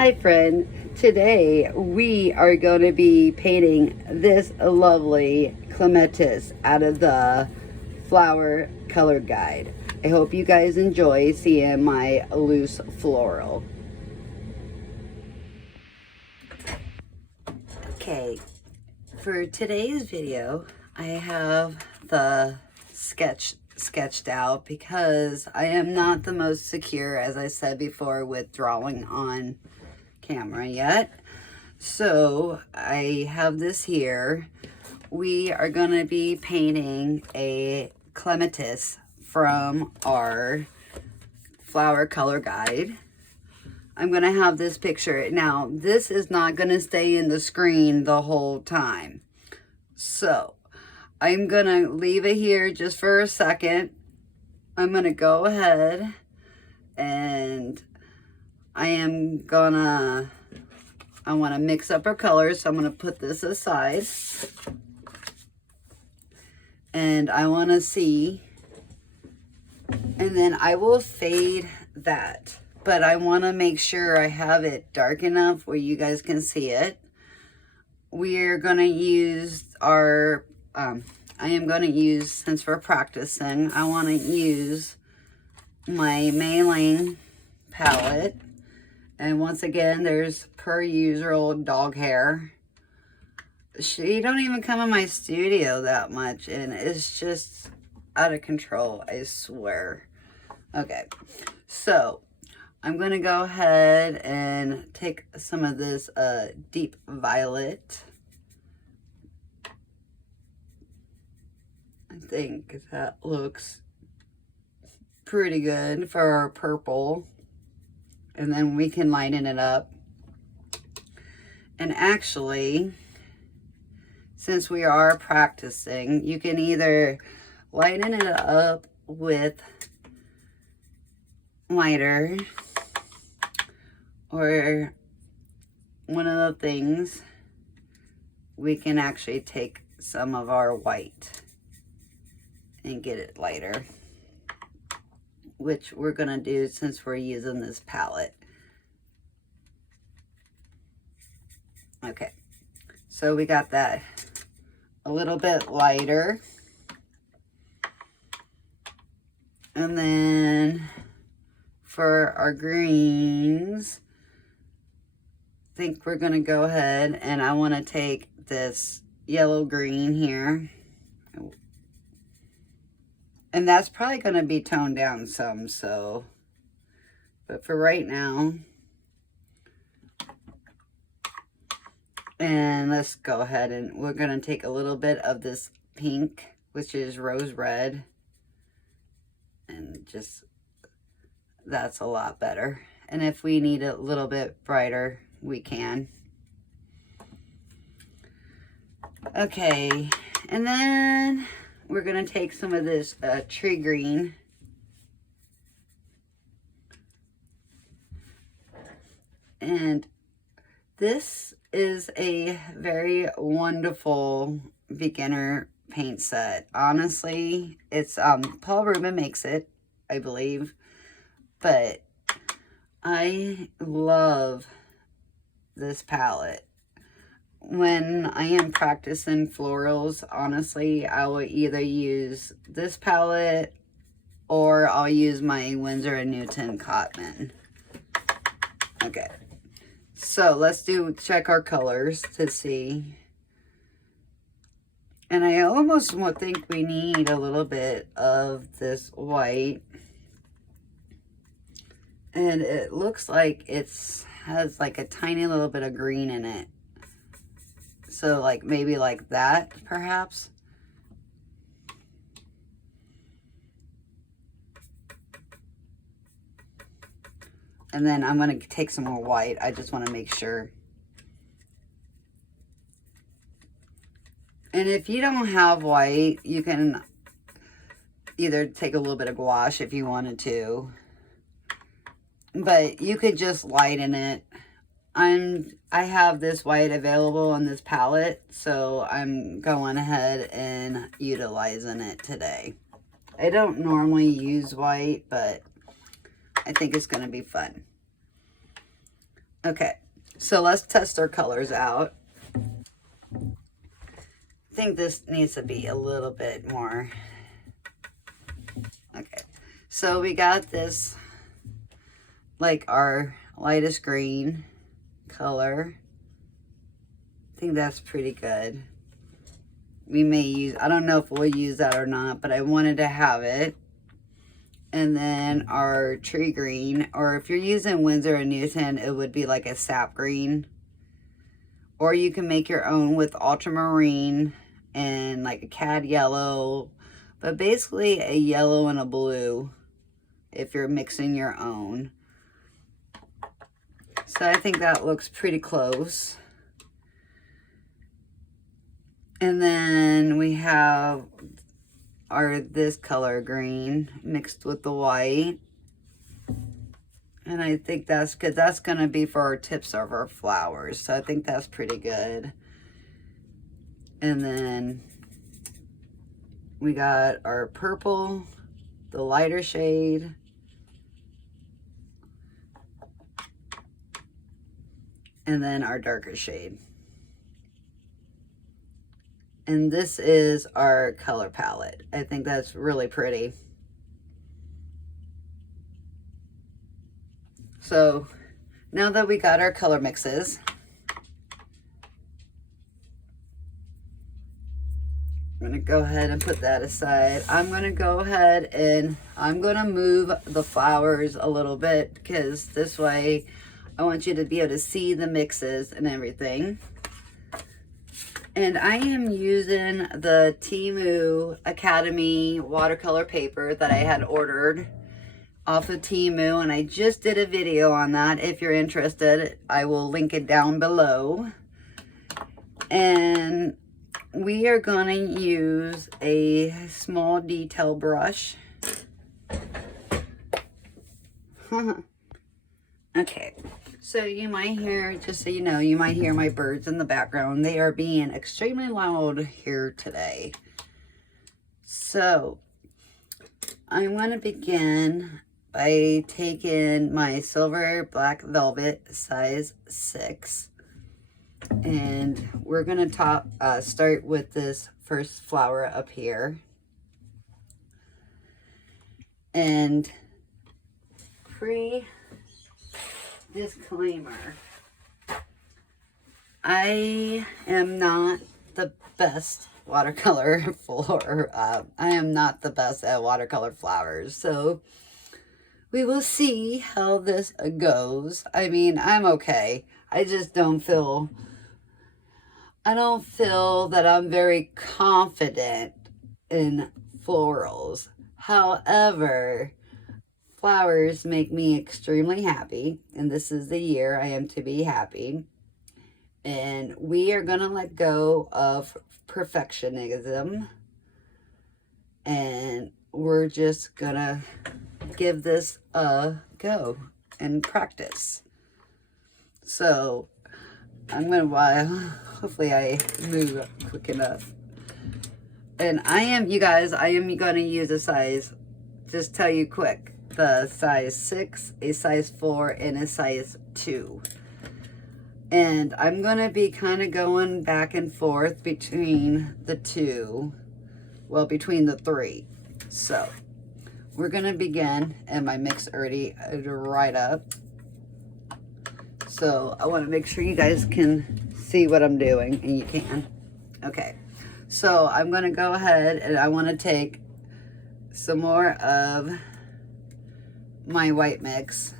Hi friend, today we are going to be painting this lovely clematis out of the flower color guide. I hope you guys enjoy seeing my loose floral. Okay, for today's video I have the sketched out because I am not the most secure, as I said before, with drawing on camera yet. So I have this here. We are going to be painting a clematis from our flower color guide. I'm going to have this picture. Now, this is not going to stay in the screen the whole time. So I'm going to leave it here just for a second. I'm going to go ahead and I want to mix up our colors, so I'm going to put this aside. And I want to see, and then I will fade that. But I want to make sure I have it dark enough where you guys can see it. We're going to use our, I am going to use, since we're practicing, I want to use my mailing palette. And once again, there's per usual dog hair. She don't even come in my studio that much, and it's just out of control, I swear. Okay, so I'm going to go ahead and take some of this deep violet. I think that looks pretty good for our purple. And then we can lighten it up. And actually, since we are practicing, you can either lighten it up with lighter, or one of the things, we can actually take some of our white and get it lighter, which we're going to do since we're using this palette. Okay, so we got that a little bit lighter. And then for our greens, I think we're going to go ahead and I want to take this yellow green here. And that's probably going to be toned down some, so, but for right now, and let's go ahead and we're going to take a little bit of this pink, which is rose red, and just, that's a lot better. And if we need a little bit brighter, we can. Okay, and then we're going to take some of this tree green. And this is a very wonderful beginner paint set. Honestly, it's Paul Rubin makes it, I believe. But I love this palette. When I am practicing florals, honestly, I will either use this palette or I'll use my Winsor & Newton Cotton. Okay, so let's check our colors to see. And I almost think we need a little bit of this white. And it looks like it has like a tiny little bit of green in it. So like maybe like that, perhaps. And then I'm going to take some more white. I just want to make sure. And if you don't have white, you can either take a little bit of gouache if you wanted to. But you could just lighten it. I have this white available on this palette, so I'm going ahead and utilizing it today. I don't normally use white, but I think it's going to be fun. Okay, so let's test our colors out. I think this needs to be a little bit more. Okay, so we got this, like our lightest green color. I think that's pretty good. We may use, I don't know if we'll use that or not, but I wanted to have it. And then our tree green, or if you're using Winsor & Newton, it would be like a sap green. Or you can make your own with ultramarine and like a cad yellow, but basically a yellow and a blue if you're mixing your own. So I think that looks pretty close. And then we have this color green mixed with the white. And I think that's good. That's going to be for our tips of our flowers. So I think that's pretty good. And then we got our purple, the lighter shade. And then our darker shade. And this is our color palette. I think that's really pretty. So now that we got our color mixes, I'm going to go ahead and put that aside. I'm going to go ahead and I'm going to move the flowers a little bit because this way I want you to be able to see the mixes and everything. And I am using the Temu Academy watercolor paper that I had ordered off of Temu, and I just did a video on that. If you're interested, I will link it down below. And we are going to use a small detail brush. Okay. So you might hear, just so you know, you might hear my birds in the background. They are being extremely loud here today. So I'm going to begin by taking my silver black velvet size 6. And we're going to start with this first flower up here. And disclaimer, I am not the best watercolor I am not the best at watercolor flowers, so we will see how this goes. I mean, I'm okay. I just don't feel that I'm very confident in florals. However, flowers make me extremely happy, and this is the year I am to be happy. And we are going to let go of perfectionism, and we're just going to give this a go and practice. So I'm going to, hopefully I move quick enough. And you guys, I am going to use a size, just tell you quick, the size 6, a size 4, and a size 2. And I'm going to be kind of going back and forth between the 2, well, between the 3. So we're going to begin, and my mix already right up. So I want to make sure you guys can see what I'm doing, and you can. Okay, so I'm going to go ahead, and I want to take some more of my white mix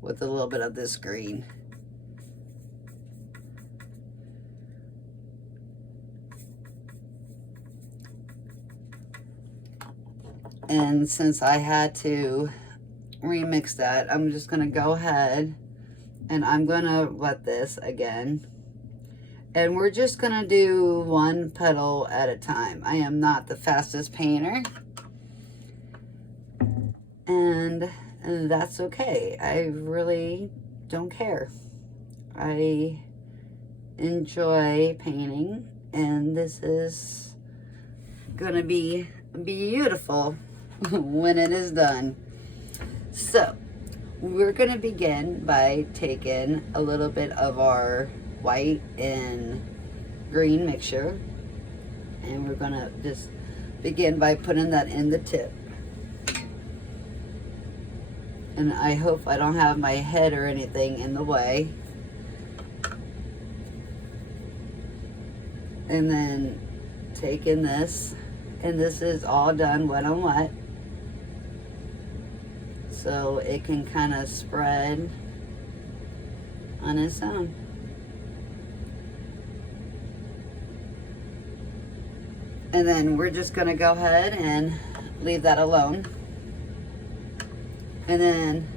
with a little bit of this green. And since I had to remix that, I'm just going to go ahead and I'm going to wet this again. And we're just going to do one petal at a time. I am not the fastest painter. And that's okay. I really don't care. I enjoy painting, and this is going to be beautiful when it is done. So we're going to begin by taking a little bit of our white and green mixture, and we're going to just begin by putting that in the tip. And I hope I don't have my head or anything in the way. And then taking this, and this is all done wet on wet, so it can kind of spread on its own. And then we're just going to go ahead and leave that alone. And then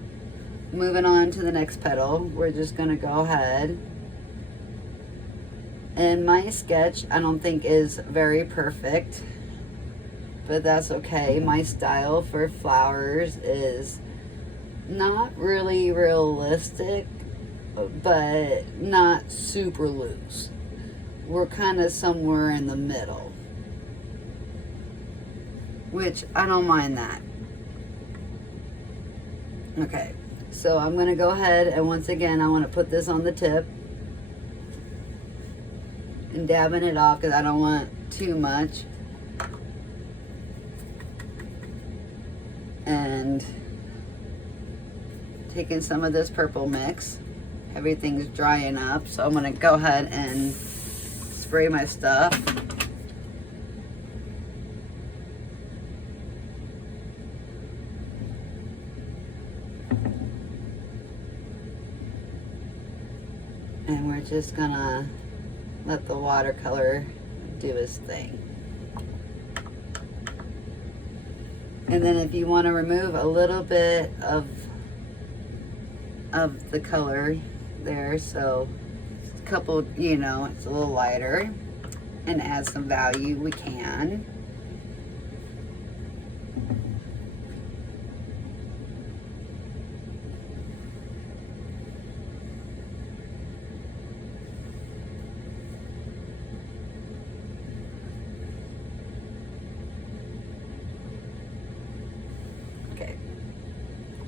moving on to the next petal, we're just going to go ahead. And my sketch, I don't think is very perfect, but that's okay. My style for flowers is not really realistic, but not super loose. We're kind of somewhere in the middle, which I don't mind that. Okay, so I'm going to go ahead, and once again I want to put this on the tip and dabbing it off because I don't want too much. And taking some of this purple mix. Everything's drying up, so I'm going to go ahead and spray my stuff. And we're just gonna let the watercolor do its thing. And then if you want to remove a little bit of the color there, so a couple, you know, it's a little lighter and add some value, we can.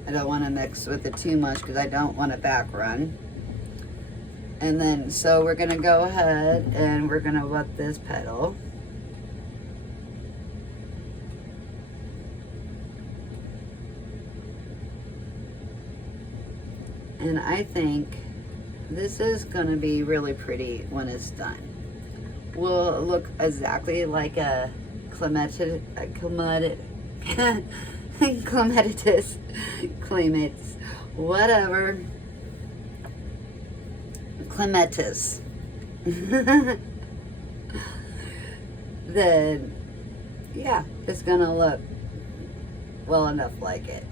I don't want to mix with it too much because I don't want to back run. And then, so we're going to go ahead and we're going to wet this petal. And I think this is going to be really pretty when it's done. Will look exactly like a clematis, Clematis, whatever. Clematis. Then, yeah, it's gonna look well enough like it.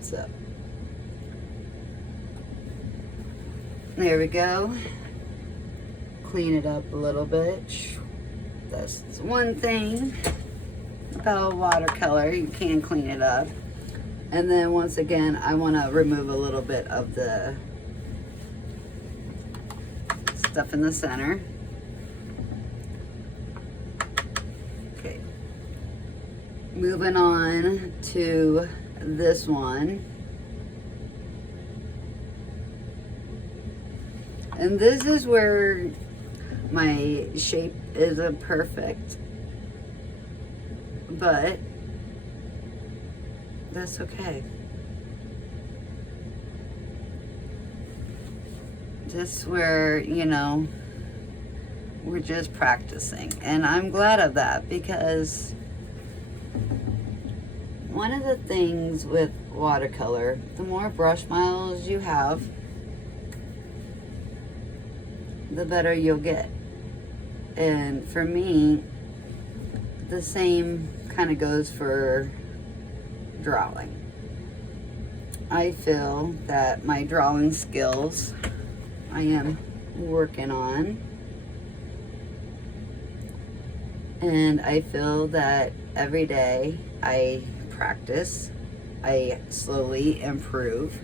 So, there we go. Clean it up a little bit. That's one thing about watercolor, you can clean it up. And then once again, I want to remove a little bit of the stuff in the center. Okay, moving on to this one. And this is where my shape isn't perfect, but that's okay. Just where, you know, we're just practicing. And I'm glad of that, because one of the things with watercolor, the more brush miles you have, the better you'll get. And for me, the same kind of goes for drawing. I feel that my drawing skills I am working on, and I feel that every day I practice, I slowly improve.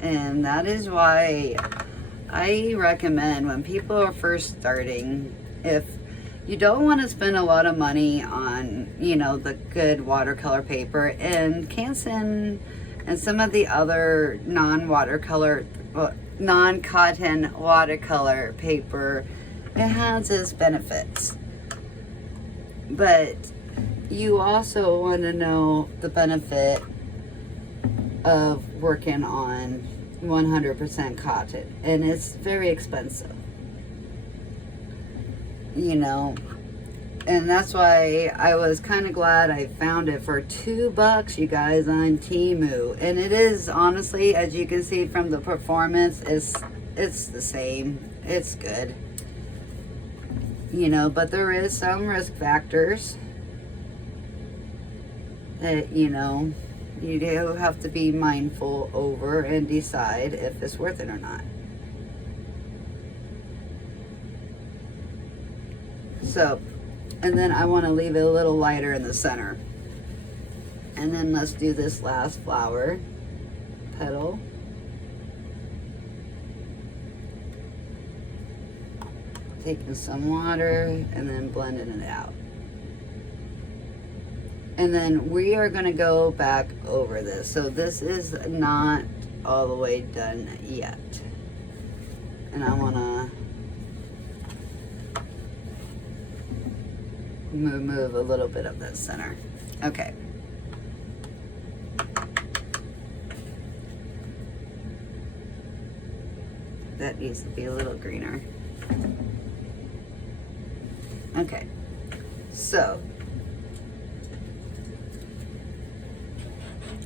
And that is why I recommend, when people are first starting, if you don't want to spend a lot of money on, you know, the good watercolor paper, and Canson And some of the other non-watercolor, well, non-cotton watercolor paper, it has its benefits. But you also want to know the benefit of working on 100% cotton, and it's very expensive, you know. And that's why I was kind of glad I found it for $2, you guys, on Temu. And it is, honestly, as you can see from the performance, it's the same. It's good. You know, but there is some risk factors that, you know, you do have to be mindful over and decide if it's worth it or not. So, and then I want to leave it a little lighter in the center. And then let's do this last flower petal. Taking some water and then blending it out. And then we are going to go back over this. So this is not all the way done yet. And I want to move a little bit of the center. Okay. That needs to be a little greener. Okay. So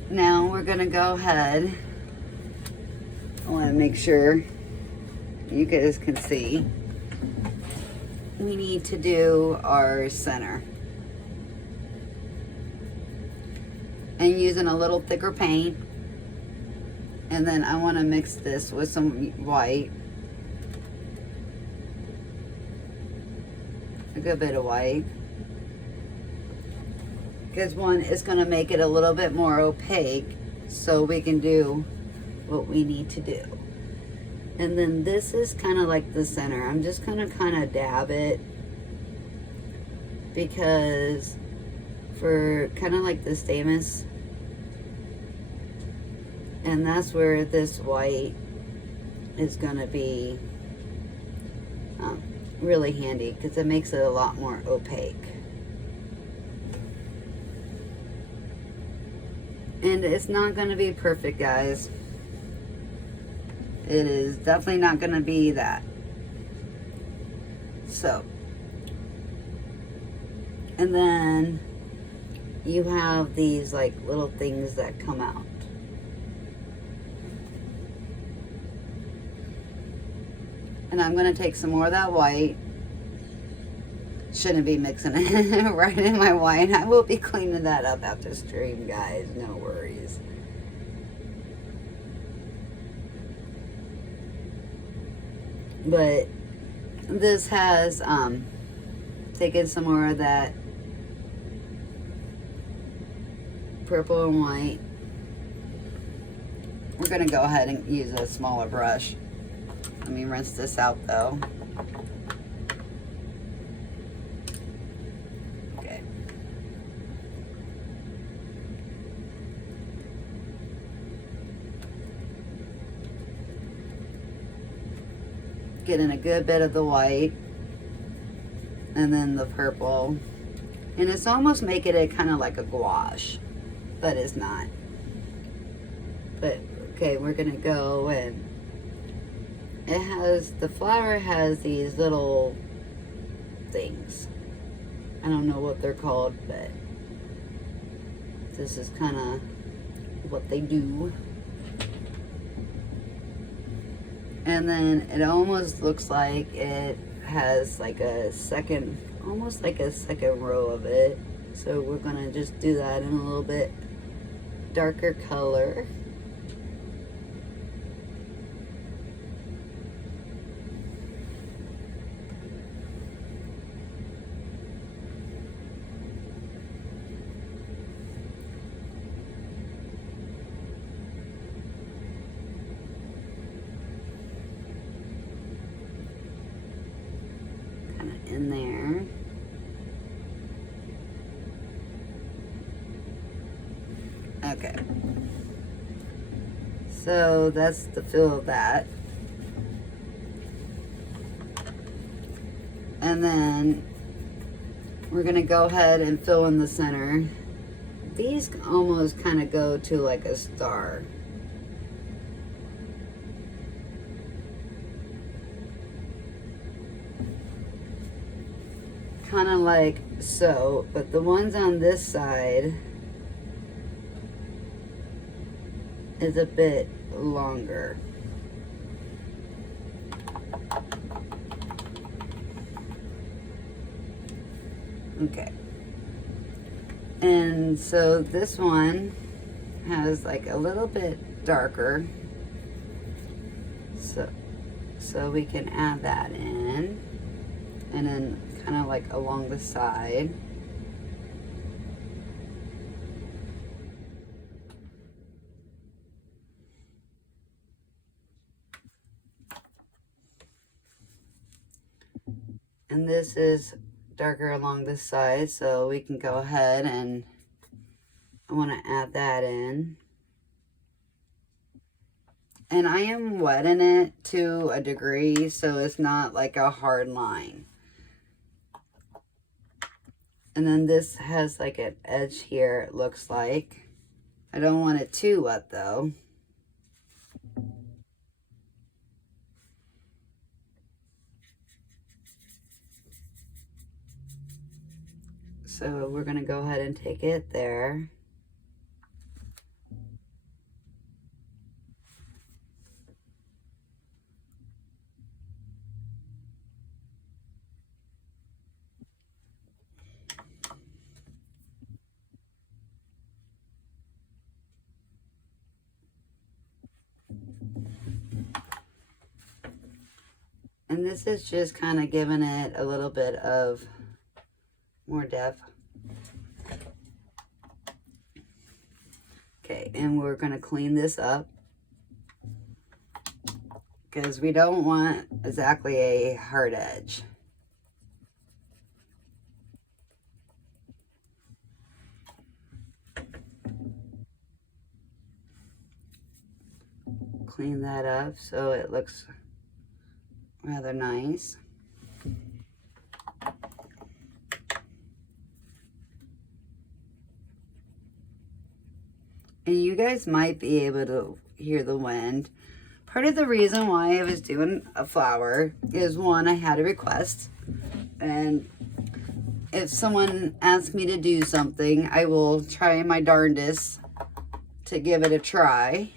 now we're gonna go ahead. I want to make sure you guys can see. We need to do our center. And using a little thicker paint. And then I want to mix this with some white. A good bit of white. Because one, it's going to make it a little bit more opaque so we can do what we need to do. And then this is kind of like the center. I'm just going to kind of dab it because for kind of like the stamus, and that's where this white is going to be really handy because it makes it a lot more opaque. And it's not going to be perfect, guys. It is definitely not going to be that. So, and then you have these like little things that come out. And I'm going to take some more of that white. Shouldn't be mixing it right in my white. I will be cleaning that up after stream, guys. No worries. But this has taken some more of that purple and white. We're going to go ahead and use a smaller brush. Let me rinse this out though. Okay. Getting a good bit of the white and then the purple. And it's almost making it kind of like a gouache, but it's not. But okay, we're gonna go and it has, the flower has these little things. I don't know what they're called, but this is kind of what they do. And then it almost looks like it has like a second, almost like a second row of it. So we're gonna just do that in a little bit darker color. In there. Okay. So that's the feel of that. And then we're gonna go ahead and fill in the center. These almost kind of go to like a star. Kind of like so, but the ones on this side is a bit longer. Okay. And so this one has like a little bit darker. So we can add that in. And then kind of like along the side. And this is darker along this side, so we can go ahead and I want to add that in. And I am wetting it to a degree, so it's not like a hard line. And then this has like an edge here, it looks like. I don't want it too wet though. So we're gonna go ahead and take it there. And this is just kind of giving it a little bit of more depth. Okay, and we're going to clean this up because we don't want exactly a hard edge. Clean that up so it looks rather nice. And you guys might be able to hear the wind. Part of the reason why I was doing a flower is, one, I had a request. And if someone asks me to do something, I will try my darndest to give it a try.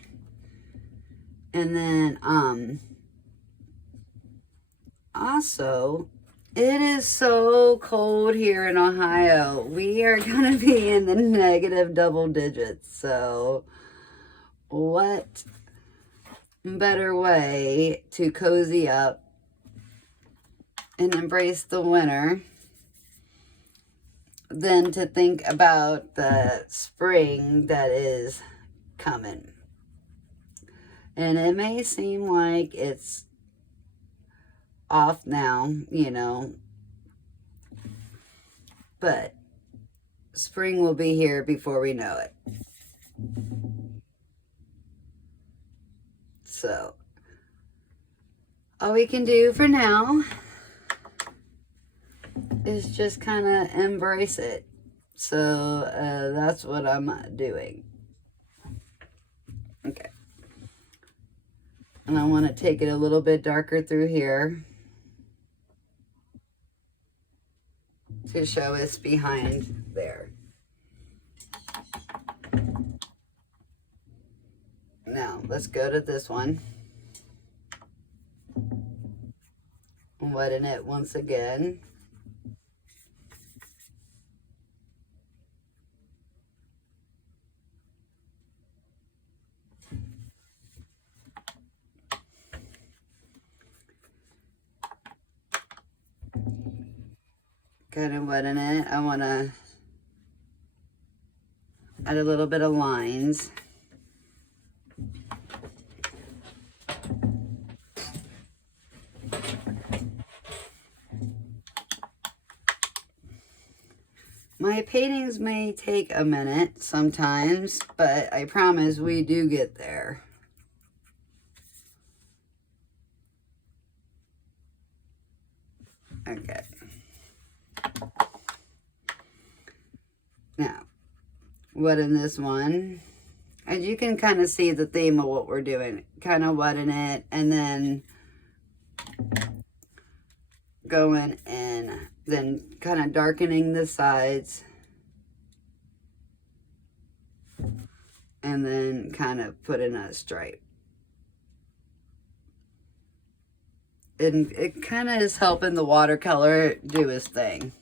And then, also, it is so cold here in Ohio. We are going to be in the negative double digits. So, what better way to cozy up and embrace the winter than to think about the spring that is coming. And it may seem like it's off now, you know, but spring will be here before we know it. So, all we can do for now is just kind of embrace it. So, that's what I'm doing. Okay. And I want to take it a little bit darker through here to show us behind there. Now, let's go to this one. Wetting it once again. Kind of wetting it. I want to add a little bit of lines. My paintings may take a minute sometimes, but I promise we do get there. Okay. Now, wet in this one. And you can kind of see the theme of what we're doing. Kind of wetting it and then going in. Then kind of darkening the sides. And then kind of putting a stripe. And it kind of is helping the watercolor do its thing.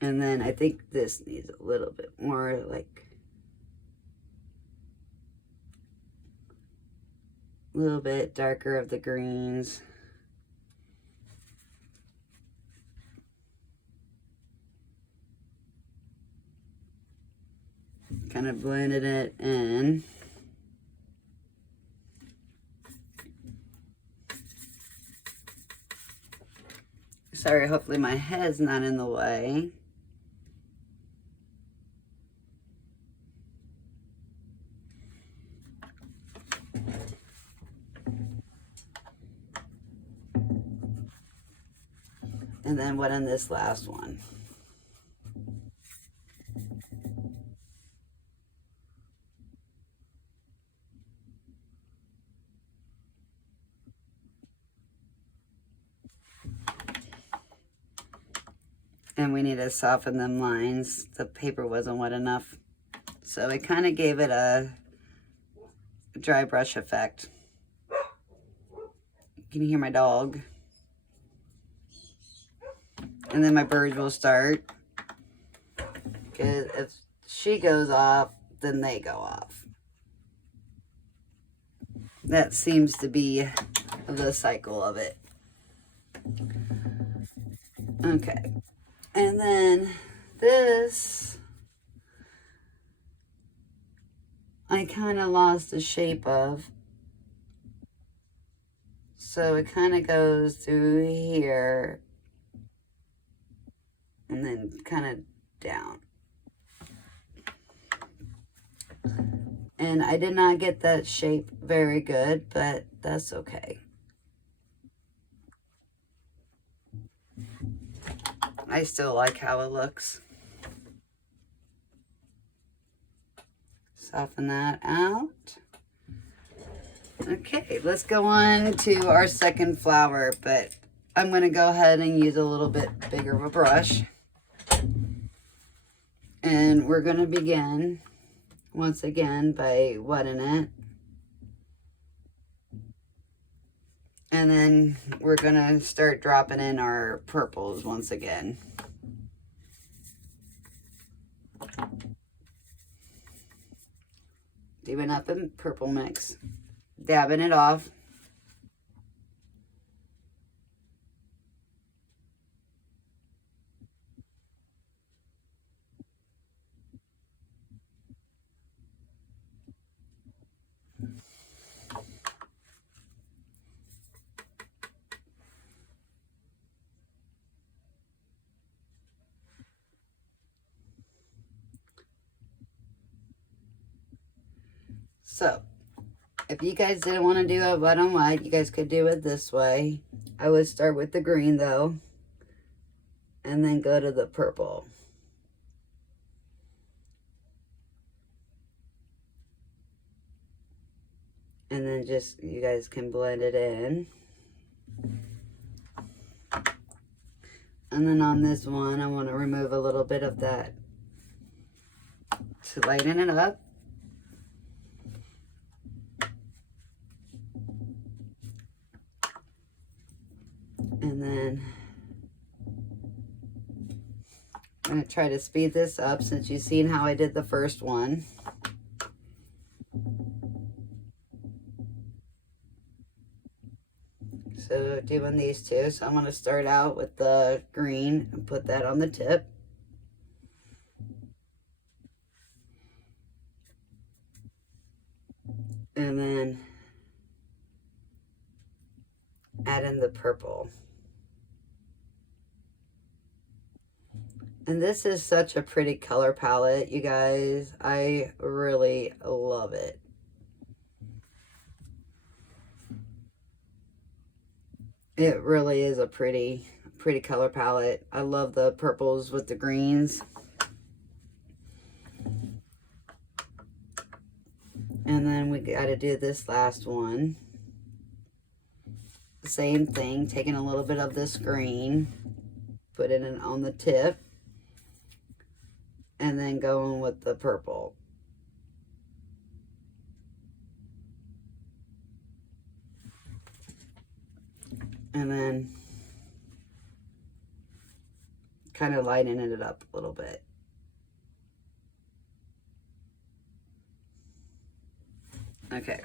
And then I think this needs a little bit more, like, a little bit darker of the greens. Kind of blended it in. Sorry, hopefully my head's not in the way. And then what in this last one? And we need to soften them lines. The paper wasn't wet enough. So it kind of gave it a dry brush effect. You can hear my dog. And then my birds will start. Because if she goes off, then they go off. That seems to be the cycle of it. Okay. And then this, I kind of lost the shape of. So it kind of goes through here and then kind of down. And I did not get that shape very good, but that's okay. I still like how it looks. Soften that out. Okay, let's go on to our second flower, but I'm going to go ahead and use a little bit bigger of a brush. And we're going to begin, once again, by wetting it. And then we're going to start dropping in our purples once again. Doing up a purple mix. Dabbing it off. So, if you guys didn't want to do it wet on white, you guys could do it this way. I would start with the green though, and then go to the purple. And then just, you guys can blend it in. And then on this one, I want to remove a little bit of that to lighten it up. And then I'm going to try to speed this up since you've seen how I did the first one. So doing these two. So I'm going to start out with the green and put that on the tip. And then add in the purple. And this is such a pretty color palette, you guys. I really love it. It really is a pretty color palette. I love the purples with the greens. And then we got to do this last one. Same thing, taking a little bit of this green, putting it on the tip, and then going with the purple. And then kind of lightening it up a little bit. Okay.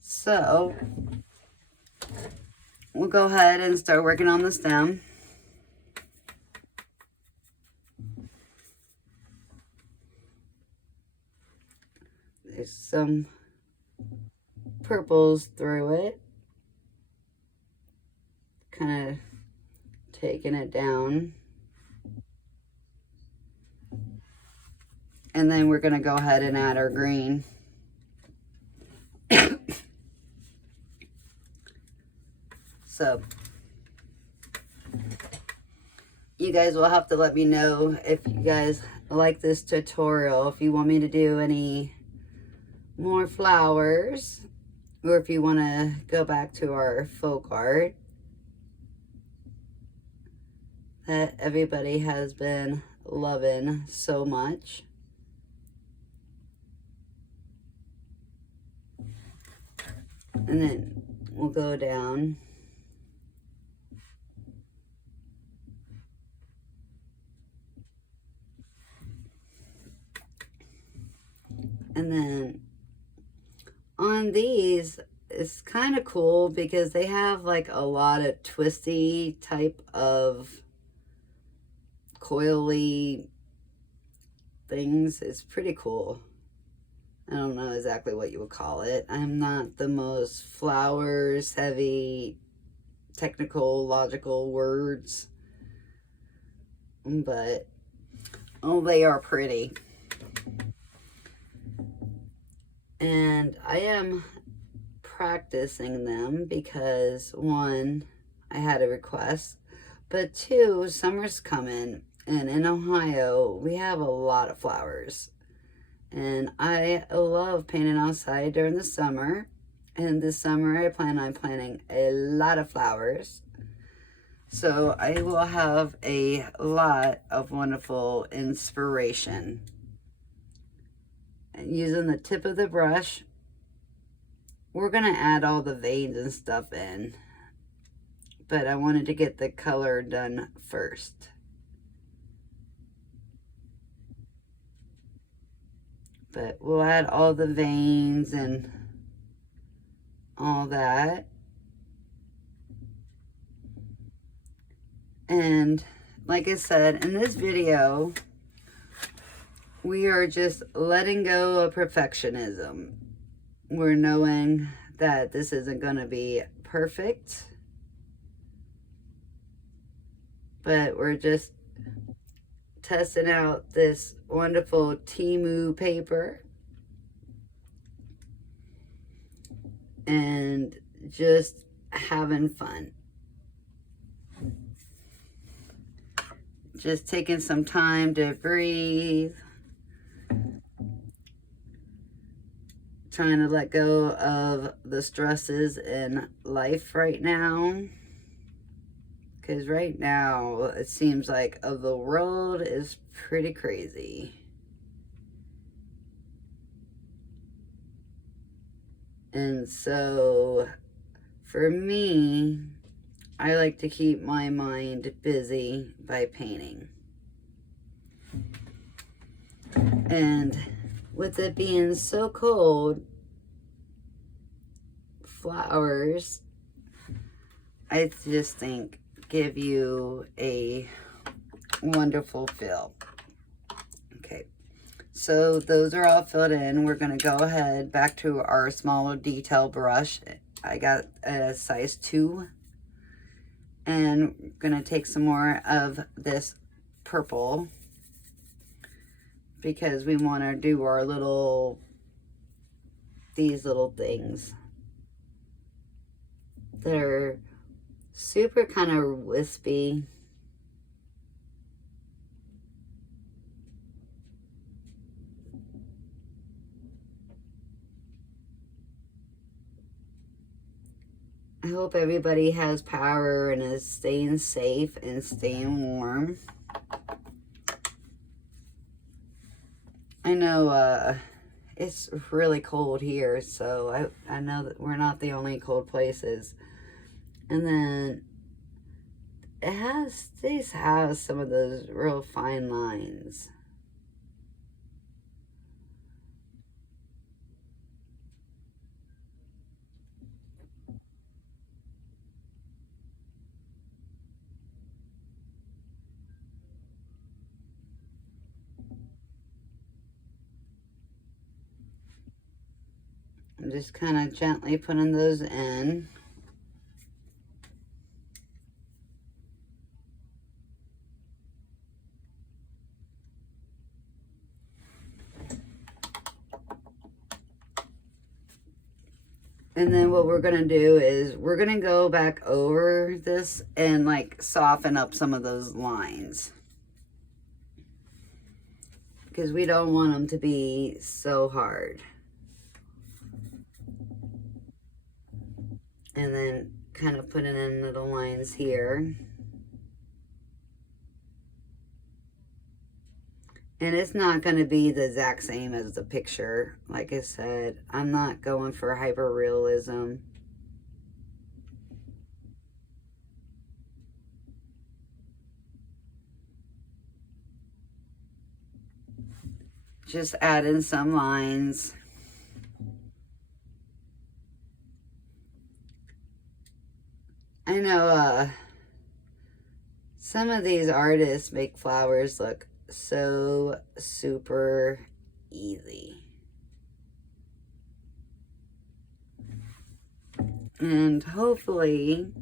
So we'll go ahead and start working on the stem. There's some purples through it. Kind of taking it down. And then we're going to go ahead and add our green. So you guys will have to let me know if you guys like this tutorial, if you want me to do any more flowers, or if you want to go back to our folk art that everybody has been loving so much. And then we'll go down. And then on these, it's kind of cool because they have like a lot of twisty type of coily things. It's pretty cool. I don't know exactly what you would call it. I'm not the most flowers heavy, technical, logical words, but oh, they are pretty. And I am practicing them because, one, I had a request, but two, summer's coming, and in Ohio, we have a lot of flowers. And I love painting outside during the summer. And this summer, I plan on planting a lot of flowers. So I will have a lot of wonderful inspiration. And using the tip of the brush, we're going to add all the veins and stuff in. But I wanted to get the color done first. But we'll add all the veins and all that. And like I said, in this video, we are just letting go of perfectionism. We're knowing that this isn't going to be perfect, but we're just testing out this wonderful Temu paper and just having fun. Just taking some time to breathe. Trying to let go of the stresses in life right now. Because right now, it seems like the world is pretty crazy. And so, for me, I like to keep my mind busy by painting. And with it being so cold, flowers, I just think, give you a wonderful feel. Okay, so those are all filled in. We're going to go ahead back to our smaller detail brush. I got a size 2. And we're going to take some more of this purple. because we want to do our these little things that are super kind of wispy. I hope everybody has power and is staying safe and staying warm. I know it's really cold here, so I know that we're not the only cold places. And then these have some of those real fine lines. I'm just kind of gently putting those in. And then what we're going to do is we're going to go back over this and like soften up some of those lines, because we don't want them to be so hard. And then kind of putting in little lines here. And it's not going to be the exact same as the picture. Like I said, I'm not going for hyper realism. Just add in some lines. I know some of these artists make flowers look so super easy. And hopefully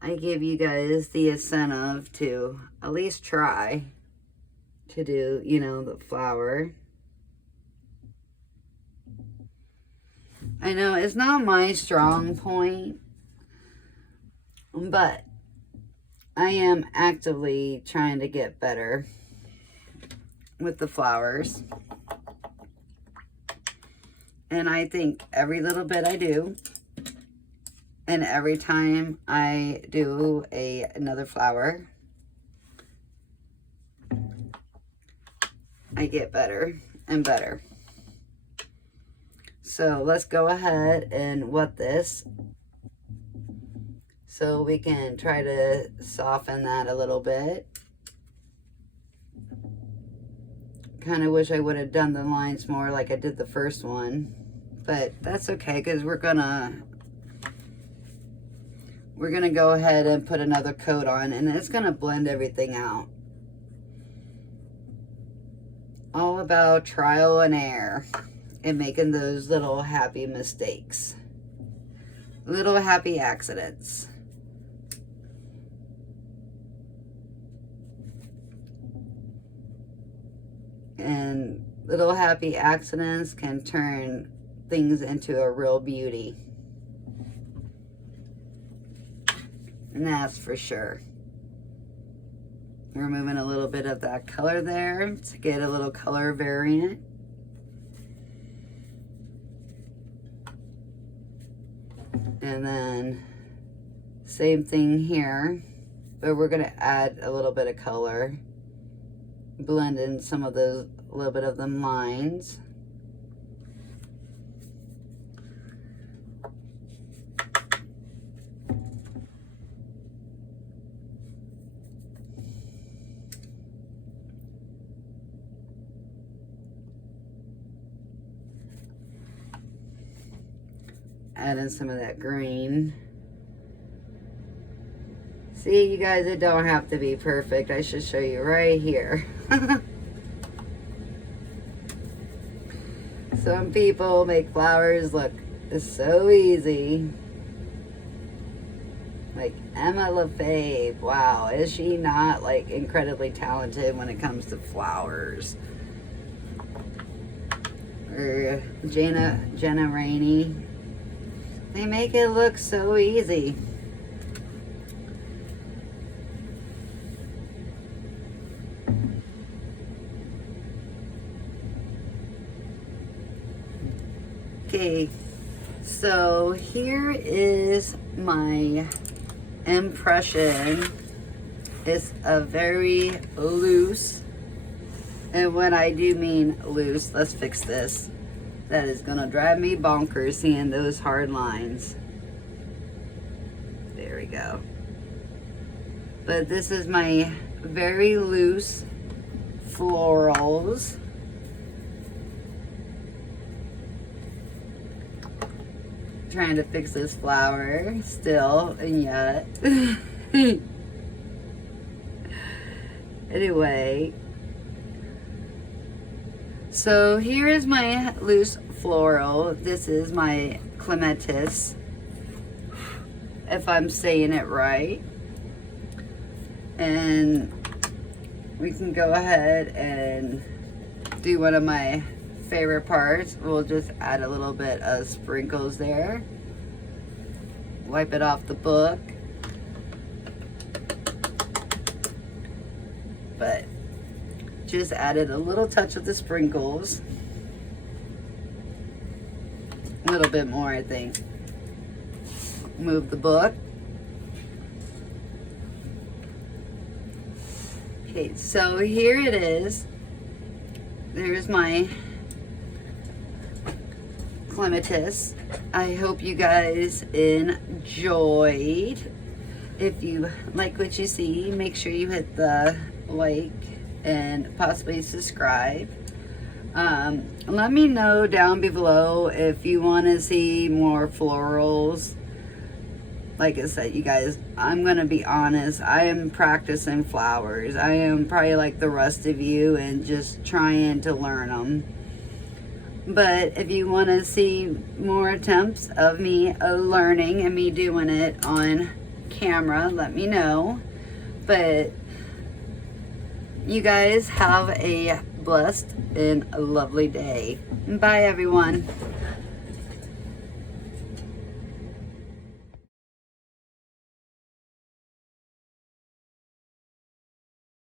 I give you guys the incentive to at least try to do, you know, the flower. I know it's not my strong point, but I am actively trying to get better with the flowers. And I think every little bit I do, and every time I do another flower, I get better and better. So let's go ahead and wet this so we can try to soften that a little bit. Kind of wish I would have done the lines more like I did the first one, but that's okay, because we're gonna go ahead and put another coat on, and it's gonna blend everything out. All about trial and error and making those little happy mistakes, little happy accidents. And little happy accidents can turn things into a real beauty. And that's for sure. Removing a little bit of that color there to get a little color variant. And then same thing here, but we're going to add a little bit of color. Blend in some of those, a little bit of them lines. Add in some of that green. See, you guys, it don't have to be perfect. I should show you right here. Some people make flowers look so easy. Like Emma LaFave, wow, is she not like incredibly talented when it comes to flowers? Or Jenna Rainey. They make it look so easy. Okay, so here is my impression. It's a very loose, and when I do mean loose, let's fix this. That is gonna drive me bonkers seeing those hard lines. There we go. But this is my very loose florals. Trying to fix this flower still, and yet. Anyway, so here is my loose floral. This is my Clematis, if I'm saying it right. And we can go ahead and do one of my favorite parts. We'll just add a little bit of sprinkles there. Wipe it off the book. But just added a little touch of the sprinkles. A little bit more, I think. Move the book. Okay, so here it is. There's my Clematis. I hope you guys enjoyed. If you like what you see, make sure you hit the like and possibly subscribe. Let me know down below if you want to see more florals. Like I said, you guys, I'm gonna be honest, I am practicing flowers. I am probably like the rest of you and just trying to learn them. But if you want to see more attempts of me learning and me doing it on camera, let me know. But you guys have a blessed and a lovely day. Bye, everyone.